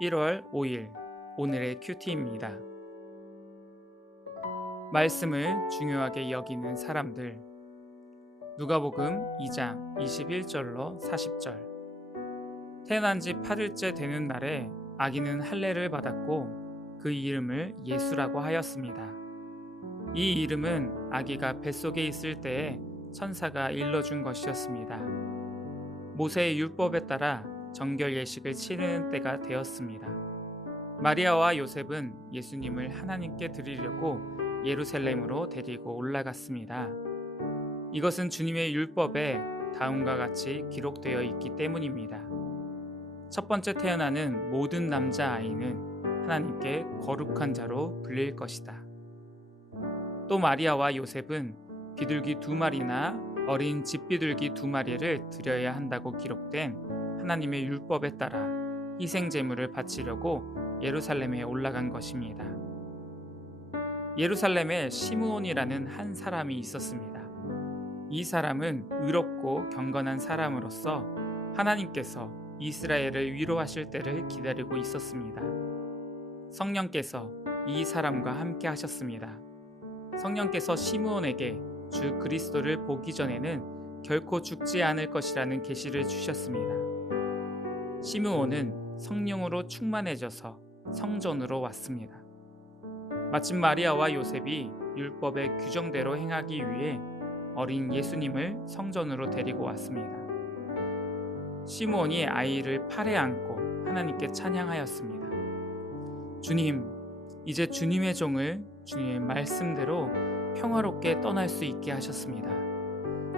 1월 5일 오늘의 큐티입니다. 말씀을 중요하게 여기는 사람들. 누가복음 2장 21절로 40절. 태어난 지 8일째 되는 날에 아기는 할례를 받았고 그 이름을 예수라고 하였습니다. 이 이름은 아기가 뱃속에 있을 때에 천사가 일러준 것이었습니다. 모세의 율법에 따라 정결 예식을 치르는 때가 되었습니다. 마리아와 요셉은 예수님을 하나님께 드리려고 예루살렘으로 데리고 올라갔습니다. 이것은 주님의 율법에 다음과 같이 기록되어 있기 때문입니다. 첫 번째 태어나는 모든 남자 아이는 하나님께 거룩한 자로 불릴 것이다. 또 마리아와 요셉은 비둘기 2마리나 어린 집비둘기 2마리를 드려야 한다고 기록된 하나님의 율법에 따라 희생 제물을 바치려고 예루살렘에 올라간 것입니다. 예루살렘에 시므온이라는 한 사람이 있었습니다. 이 사람은 의롭고 경건한 사람으로서 하나님께서 이스라엘을 위로하실 때를 기다리고 있었습니다. 성령께서 이 사람과 함께 하셨습니다. 성령께서 시므온에게 주 그리스도를 보기 전에는 결코 죽지 않을 것이라는 계시를 주셨습니다. 시므온은 성령으로 충만해져서 성전으로 왔습니다. 마침 마리아와 요셉이 율법의 규정대로 행하기 위해 어린 예수님을 성전으로 데리고 왔습니다. 시므온이 아이를 팔에 안고 하나님께 찬양하였습니다. 주님, 이제 주님의 종을 주님의 말씀대로 평화롭게 떠날 수 있게 하셨습니다.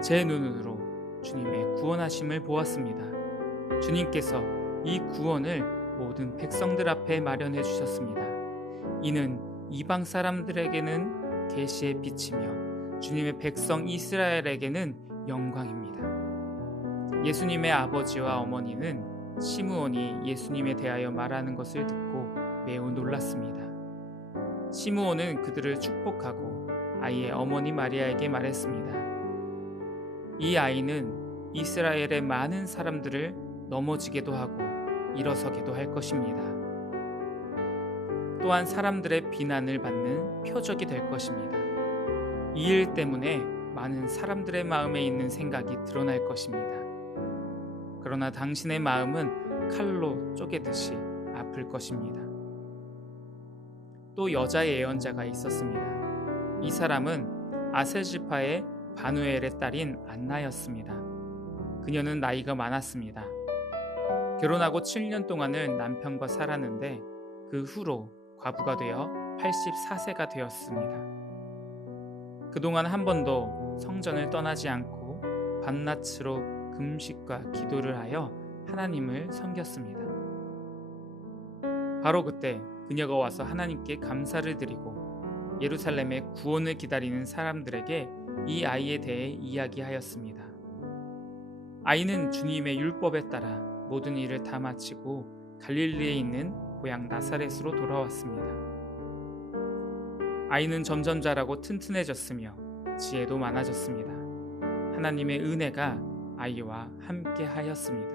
제 눈으로 주님의 구원하심을 보았습니다. 주님께서 이 구원을 모든 백성들 앞에 마련해 주셨습니다. 이는 이방 사람들에게는 계시의 빛이며 주님의 백성 이스라엘에게는 영광입니다. 예수님의 아버지와 어머니는 시므온이 예수님에 대하여 말하는 것을 듣고 매우 놀랐습니다. 시므온은 그들을 축복하고 아이의 어머니 마리아에게 말했습니다. 이 아이는 이스라엘의 많은 사람들을 넘어지게도 하고 일어서게도 할 것입니다. 또한 사람들의 비난을 받는 표적이 될 것입니다. 이 일 때문에 많은 사람들의 마음에 있는 생각이 드러날 것입니다. 그러나 당신의 마음은 칼로 쪼개듯이 아플 것입니다. 또 여자 예언자가 있었습니다. 이 사람은 아셀 지파의 바누엘의 딸인 안나였습니다. 그녀는 나이가 많았습니다. 결혼하고 7년 동안을 남편과 살았는데 그 후로 과부가 되어 84세가 되었습니다. 그동안 한 번도 성전을 떠나지 않고 밤낮으로 금식과 기도를 하여 하나님을 섬겼습니다. 바로 그때 그녀가 와서 하나님께 감사를 드리고 예루살렘의 구원을 기다리는 사람들에게 이 아이에 대해 이야기하였습니다. 아이는 주님의 율법에 따라 모든 일을 다 마치고 갈릴리에 있는 고향 나사렛으로 돌아왔습니다. 아이는 점점 자라고 튼튼해졌으며 지혜도 많아졌습니다. 하나님의 은혜가 아이와 함께 하였습니다.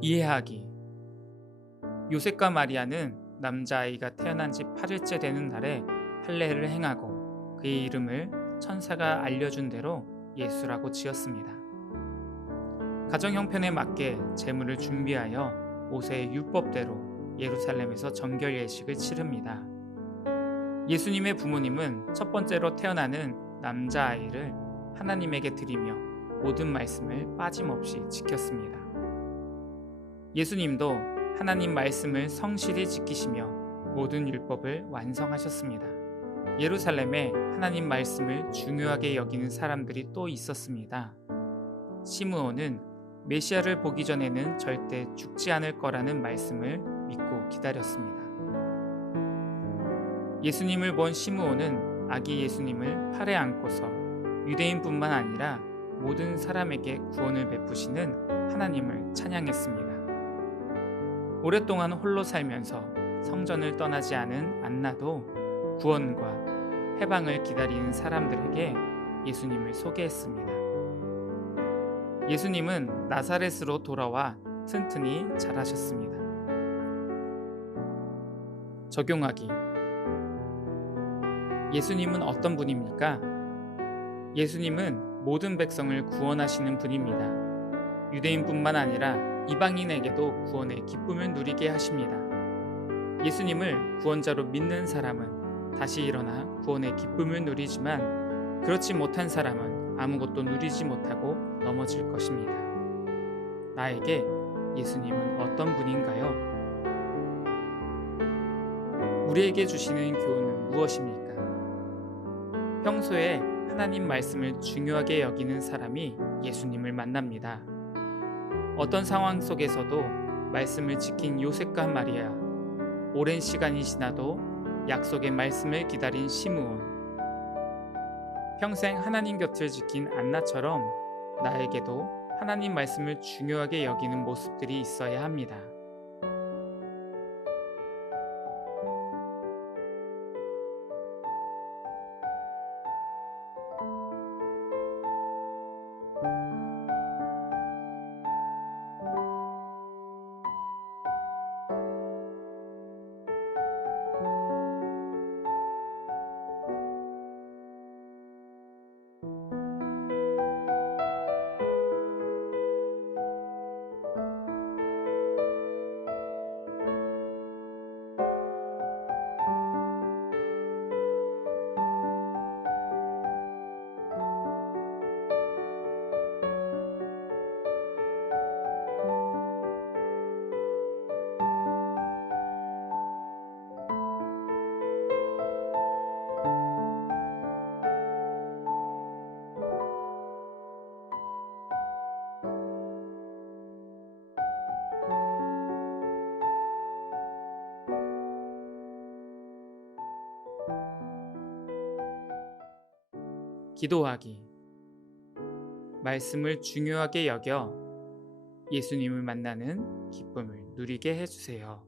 이해하기. 요셉과 마리아는 남자아이가 태어난 지 8일째 되는 날에 할례를 행하고 그의 이름을 천사가 알려준 대로 예수라고 지었습니다. 가정 형편에 맞게 제물을 준비하여 모세의 율법대로 예루살렘에서 정결 예식을 치릅니다. 예수님의 부모님은 첫 번째로 태어나는 남자아이를 하나님에게 드리며 모든 말씀을 빠짐없이 지켰습니다. 예수님도 하나님 말씀을 성실히 지키시며 모든 율법을 완성하셨습니다. 예루살렘에 하나님 말씀을 중요하게 여기는 사람들이 또 있었습니다. 시므온은 메시아를 보기 전에는 절대 죽지 않을 거라는 말씀을 믿고 기다렸습니다. 예수님을 본 시므온은 아기 예수님을 팔에 안고서 유대인뿐만 아니라 모든 사람에게 구원을 베푸시는 하나님을 찬양했습니다. 오랫동안 홀로 살면서 성전을 떠나지 않은 안나도 구원과 해방을 기다리는 사람들에게 예수님을 소개했습니다. 예수님은 나사렛으로 돌아와 튼튼히 잘하셨습니다. 적용하기. 예수님은 어떤 분입니까? 예수님은 모든 백성을 구원하시는 분입니다. 유대인뿐만 아니라 이방인에게도 구원의 기쁨을 누리게 하십니다. 예수님을 구원자로 믿는 사람은 다시 일어나 구원의 기쁨을 누리지만 그렇지 못한 사람은 아무것도 누리지 못하고 넘어질 것입니다. 나에게 예수님은 어떤 분인가요? 우리에게 주시는 교훈은 무엇입니까? 평소에 하나님 말씀을 중요하게 여기는 사람이 예수님을 만납니다. 어떤 상황 속에서도 말씀을 지킨 요셉과 마리아, 오랜 시간이 지나도 약속의 말씀을 기다린 시므온, 평생 하나님 곁을 지킨 안나처럼 나에게도 하나님 말씀을 중요하게 여기는 모습들이 있어야 합니다. 기도하기. 말씀을 중요하게 여겨 예수님을 만나는 기쁨을 누리게 해주세요.